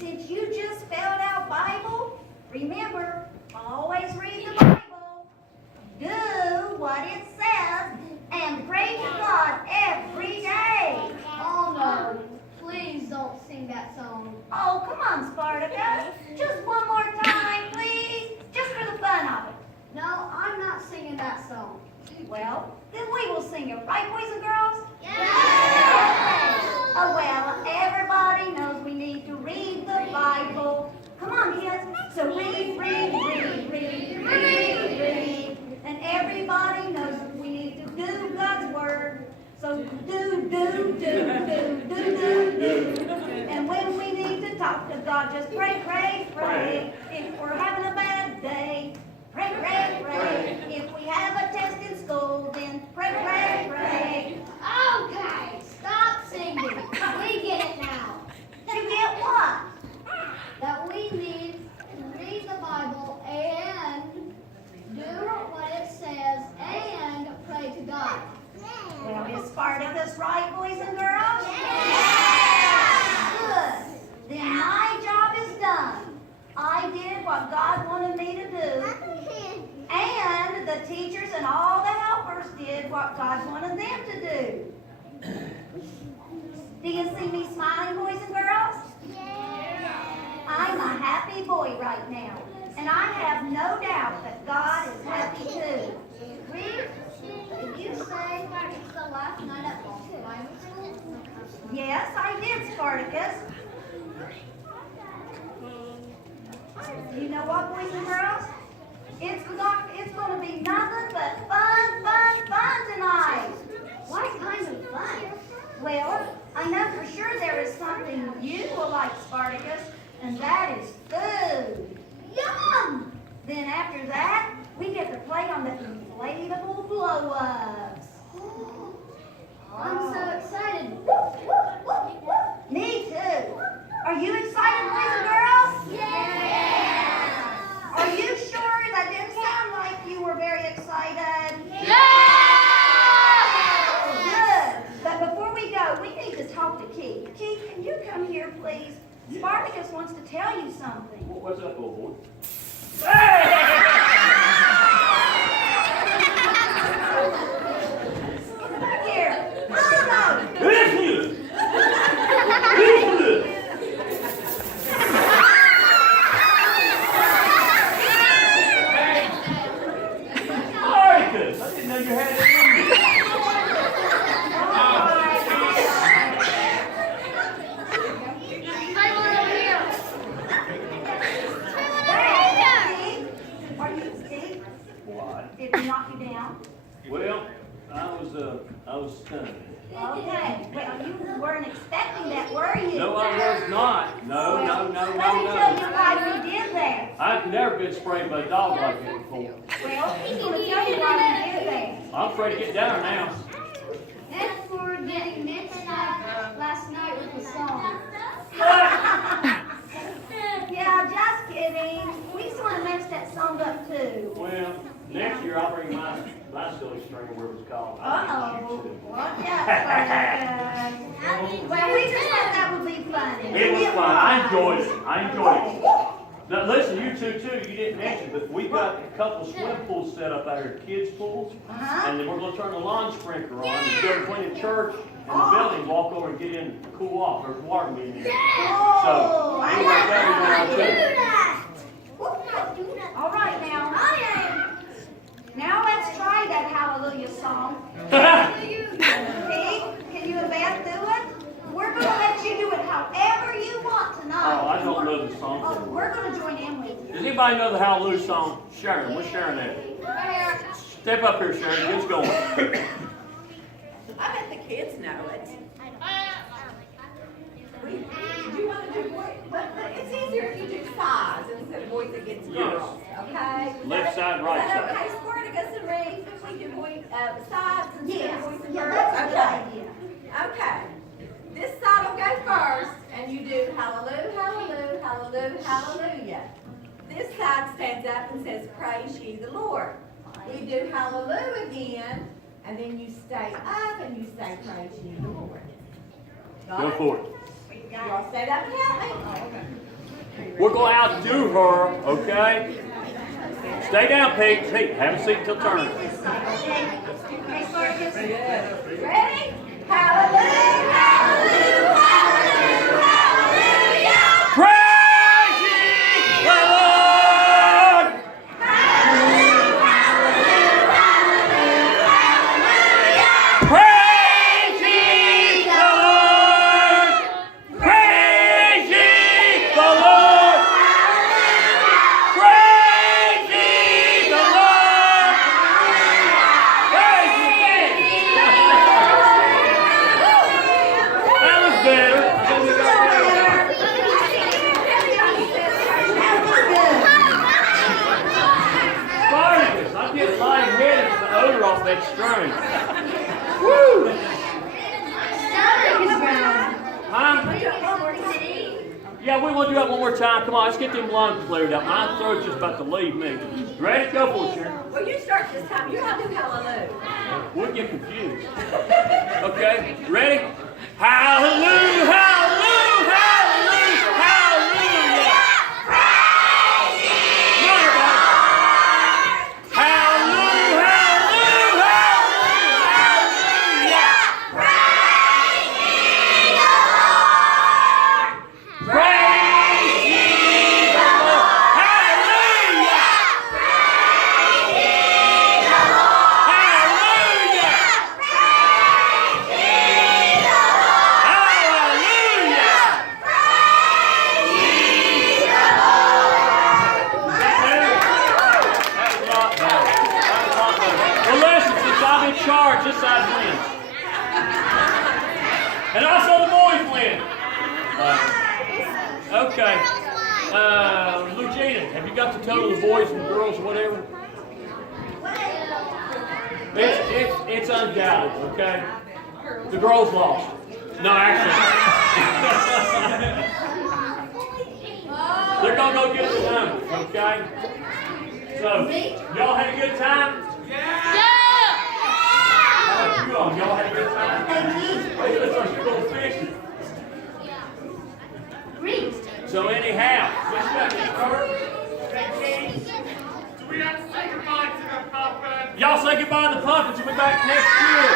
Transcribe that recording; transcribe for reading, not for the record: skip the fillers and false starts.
since you just spelled out Bible, remember, always read the Bible, do what it says, and pray to God every day. Oh no, please don't sing that song. Oh, come on, Spartacus. Just one more time, please. Just for the fun of it. No, I'm not singing that song. Well, then we will sing it, right, boys and girls? Yeah! Oh, well, everybody knows we need to read the Bible. Come on, kids. So read, read, read, read, read, read. And everybody knows we need to do God's word. So do, do, do, do, do, do, do. And when we need to talk to God, just pray, pray, pray. If we're having a bad day, pray, pray, pray. If we have a test in school, then pray, pray, pray. Okay, stop singing. We get it now. You get what? That we need to read the Bible and do what it says and pray to God. Well, is Spartacus right, boys and girls? Good. Then my job is done. I did what God wanted me to do. And the teachers and all the helpers did what God wanted them to do. Do you see me smiling, boys and girls? I'm a happy boy right now. And I have no doubt that God is happy too. Reed, did you say it's the last night at Bible school? Yes, I did, Spartacus. You know what, boys and girls? It's going to be nothing but fun, fun, fun tonight. What kind of fun? Well, I know for sure there is something you will like, Spartacus, and that is food. Yum! Then after that, we get to play on the inflatable blow-ups. I'm so excited. Me too. Are you excited, boys and girls? Yeah! Are you sure that didn't sound like you were very excited? Good. But before we go, we need to talk to Keith. Keith, can you come here, please? Spartacus wants to tell you something. What's up, old boy? Come back here. Come. Listen! Listen! Spartacus! I didn't know you had it in you. Are you Steve? What? Did he knock you down? Well, I was stunned. Okay. Well, you weren't expecting that, were you? No, I was not. No. Let me tell you why we did that. I've never been sprayed by a dog like that before. Well, he's going to tell you why we did that. I'm afraid to get down now. And for getting mixed up last night with the song. Yeah, just kidding. We just want to mess that song up too. Well, next year I'll bring my silly string, whatever it's called. Uh-oh. Watch out, Spartacus. Well, we just thought that would be funny. It was fun. I enjoyed it. Now listen, you two too, you didn't mention, but we've got a couple swim pools set up out here, kids pools. And then we're going to turn the lawn sprinkler on and go between the church and the building, walk over and get in and cool off. There's water being in there. So, anyway, that'll be going on too. All right, now let's try that hallelujah song. Pete, can you and Beth do it? We're going to let you do it however you want tonight. Oh, I don't know the song. Oh, we're going to join in with you. Does anybody know the Hallelujah song? Sharon, where's Sharon at? Step up here, Sharon. Get us going. I bet the kids know it. Do you want to do boys? But it's easier if you do sides instead of boys against girls. Okay? Left side, right Is that side. okay, Spartacus and Reed? We do sides instead of boys and Yeah, girls? that's a good Okay. idea. Okay. This side will go first, and you do hallelujah, hallelujah, hallelujah, hallelujah. This side stands up and says, praise ye the Lord. We do hallelujah again, and then you stay up and you say, praise ye the Lord. Got Go it? for it. Y'all say that and help me. We're going to outdo her, okay? Stay down, Pete. Hey, have a seat until turn. Hey, Spartacus. Ready? Hallelujah, hallelujah, hallelujah, hallelujah. Praise ye the Lord! Praise ye the Lord! Praise ye the Lord! Praise ye the Lord! Praise ye again! That was better. I think we got better. Spartacus, I'm getting lightheaded from the odor off that string. Woo! Huh? Yeah, we want to do that one more time. Come on, let's get them lungs cleared up. My throat's just about to leave me. Ready? Go for it, Sharon. Well, you start this time. You gotta do hallelujah. We'll get confused. Okay, ready? Hallelujah, hallelujah, hallelujah, hallelujah. Come on, everybody. Hallelujah, hallelujah, hallelujah, hallelujah. Praise ye the Lord. Hallelujah. Hallelujah. Charge, this side wins. And also the boys win. Okay. Lugina, have you got the total of boys and girls or whatever? It's undoubted, okay? The girls lost. No, actually. They're going to go get the numbers, okay? So, y'all had a good time? Y'all had a good time? Hey, let's start little fishing. So anyhow, what you got, Do we have to say goodbye to the puppet? y'all say goodbye to the puppets and we'll be back next year.